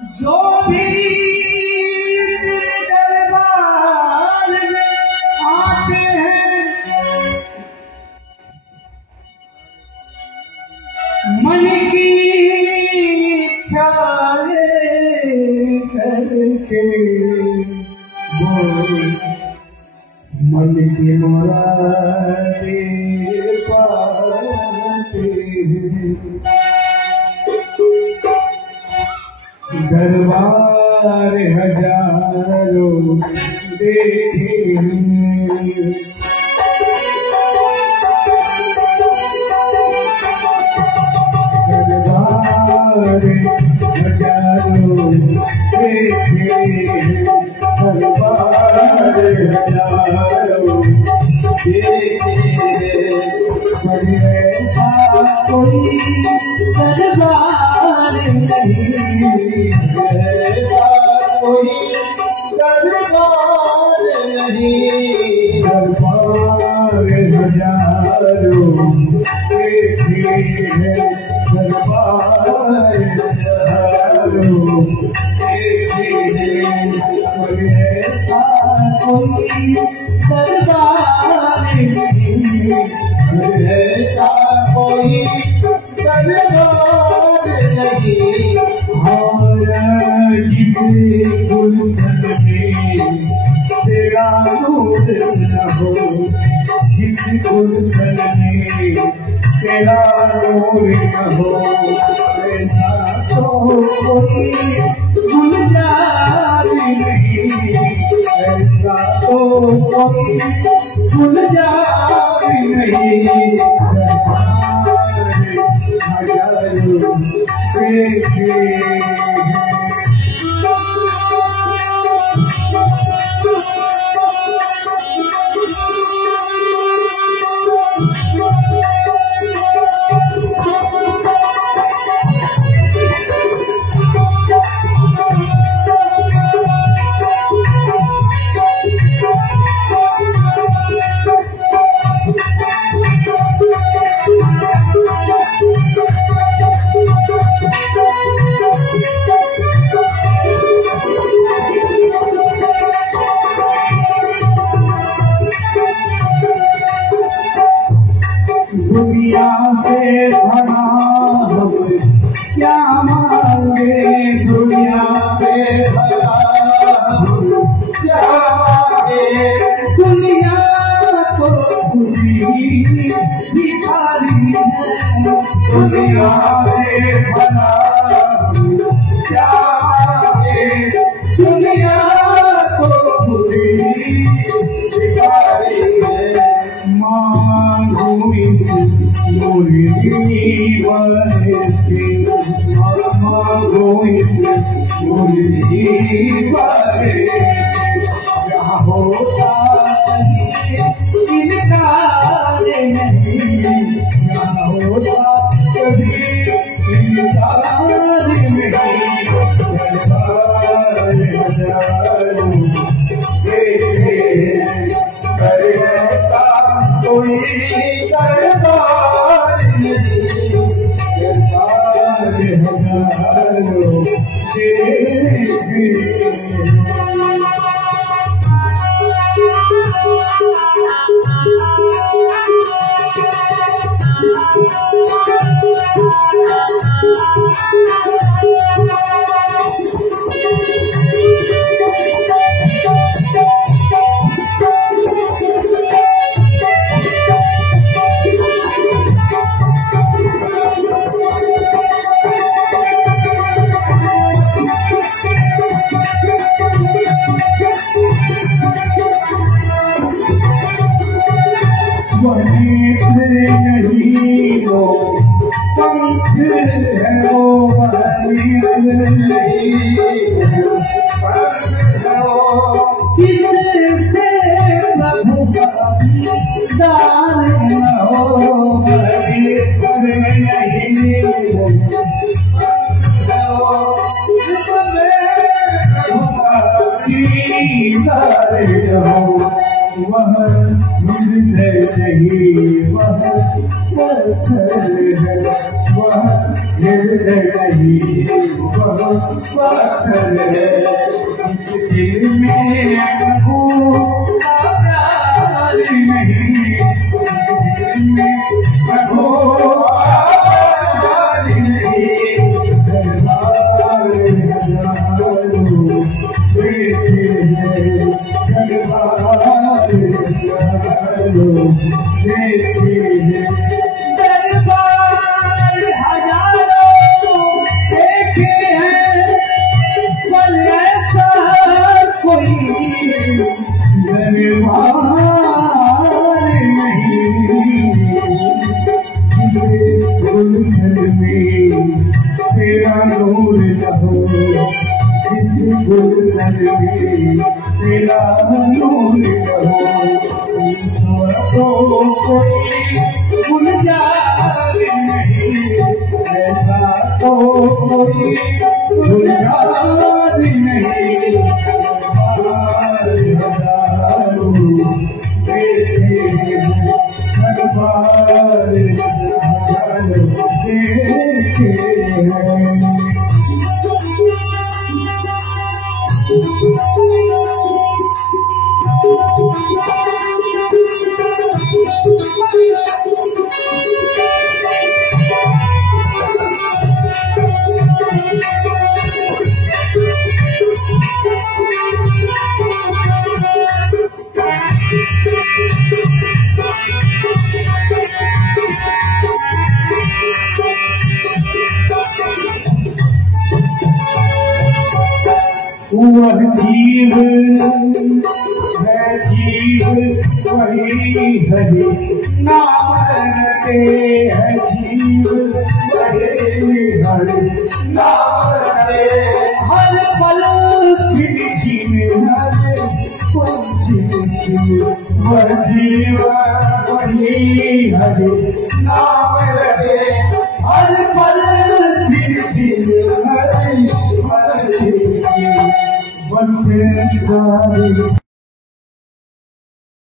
जो भी तेरे दरबार में आते हैं मन की इच्छा करके वो मन की मुरादे पाते दरबार हजारों देखे दरबार हजारों देखे दरबार हजारों देखे ऐसा कोई दरबार नहीं ऐसा कोई दरबार नहीं दरबार हजारों देखे दरबार हजारों देखे ऐसा कोई दरबार नहीं ऐसा कोई दरबार नहीं हमारा जिसे गुलशन में तेरा नूर न हो जिस गुलशन में तेरा नूर न हो ऐसा तो कोई गुलजार नहीं ऐसा तो कोई गुलजार नहीं दुनिया से भरा हम क्या मांगे दुनिया से भरा हम क्या मांगे दुनिया तो खुदी भिखारी है दुनिया से भरा हम क्या मांगे दुनिया तो खुदी भिखारी है मांगो मुरली बरसे मांगो मुरली बरसे क्या होता इनकार नहीं क्या होता कभी इनकार नहीं कोई दरबार नहीं दरबार हजारों देखे नहीं वो पंख है वो जिससे प्रभु का दान न हो नहीं वह हृदय नहीं वह पत्थर है वह हृदय नहीं बहुत पत्थर है, इस दिल में प्रभु का प्यार नहीं, दिल में प्रभु का प्यार नहीं, दरबार हजारों बेटे हैं, दरबार हजारों बेटे हैं, दरबार हजारों बेटे हैं, पर ऐसा कोई दरबार नहीं, गुलशन में तेरा नूर रहो, इस गुलशन में तेरा नूर रहो, तो कोई गुलजार नहीं, ऐसा तो कोई गुलजार नहीं, हजारों बेटे हैं, दरबार हजारों बेटे हैं। वह जीव है जीव वही हरि नाम रटे है, जीव वही हरि नाम रटे, हर पल छिन छिन हर पल छिन छिन, वह जीव वही हरि नाम रटे, हर पल छिन छिन हर पल छिन छिन, बस सारी